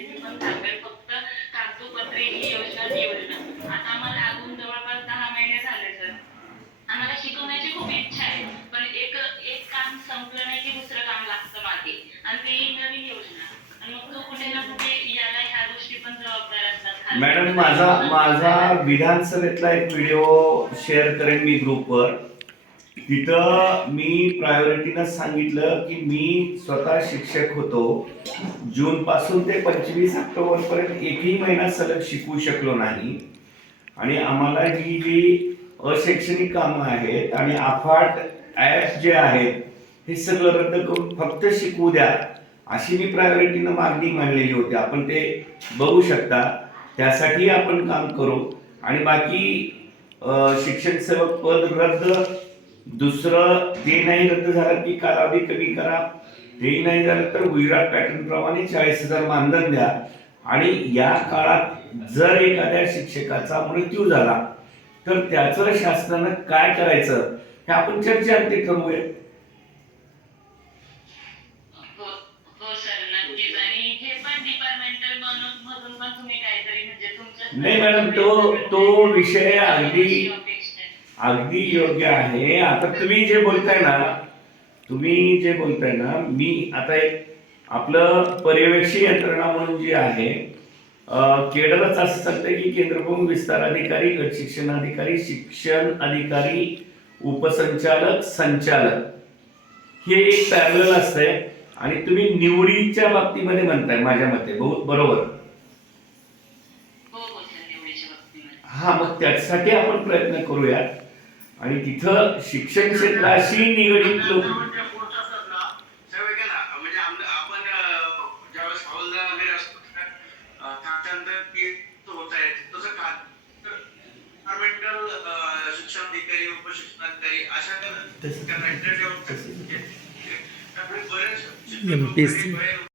मी पण सांगेल फक्त कागदोपत्री ही योजना आता आम्हाला लागून जवळपास दहा महिने झाले सर आम्हाला शिकवण्याची खूप इच्छा आहे पण एक एक काम संपलं नाही की दुसरं काम लागतं मागे. आणि ती नवीन योजना. आणि मग तो कुठे ना कुठे याला ह्या गोष्टी पण जबाबदार असतात. मॅडम माझा माझा विधानसभेतला एक व्हिडिओ शेअर करेन मी ग्रुपवर. तिथं मी प्रायोरिटीनं सांगितलं की मी स्वतः शिक्षक होतो. जून पासून ते पंचवीस ऑक्टोबर पर्यंत एकही महिना सलग शिकवू शकलो नाही. आणि आम्हाला ही जी अशैक्षणिक कामं आहेत आणि अफाट ॲप जे आहेत हे सगळं रद्द करून फक्त शिकवू द्या अशी मी प्रायोरिटीनं मागणी मांडलेली होती. आपण ते बघू शकता. त्यासाठी आपण काम करू. आणि बाकी शिक्षक शिक्षण सेवक पद रद्द दुसरं ते नाही रद्द झालं की कालावधी कमी करा. तेही नाही झालं तर गुजरात पॅटर्न प्रमाणे चाळीस हजार मानधन द्या. आणि या काळात जर एखाद्या शिक्षकाचा मृत्यू झाला तर त्याचं शासनानं काय करायचं हे आपण ठरवूया काहीतरी म्हणजे तुमचं नाही मॅडम, तो- तो विषय अगदी-. अगदी योग्य आहे. आता तुम्ही जे बोलताय ना तुम्ही जे बोलताय ना मी आता एक आपलं पर्यवेक्षी यंत्रणा म्हणून जी आहे अं, केडरच असं सांगतंय की केंद्रप्रमुख विस्तार अधिकारी गट शिक्षण अधिकारी शिक्षण अधिकारी उपसंचालक संचालक. हे एक पॅरल असतंय. आणि तुम्ही निवडीच्या बाबतीमध्ये म्हणताय माझ्या मते. बहु- बरोबर? हो हो हा मग त्यासाठी आपण प्रयत्न करूयात. आणि तिथं शिक्षण क्षेत्राशी निगडीत लोक ज्या पोस्ट असतात ना,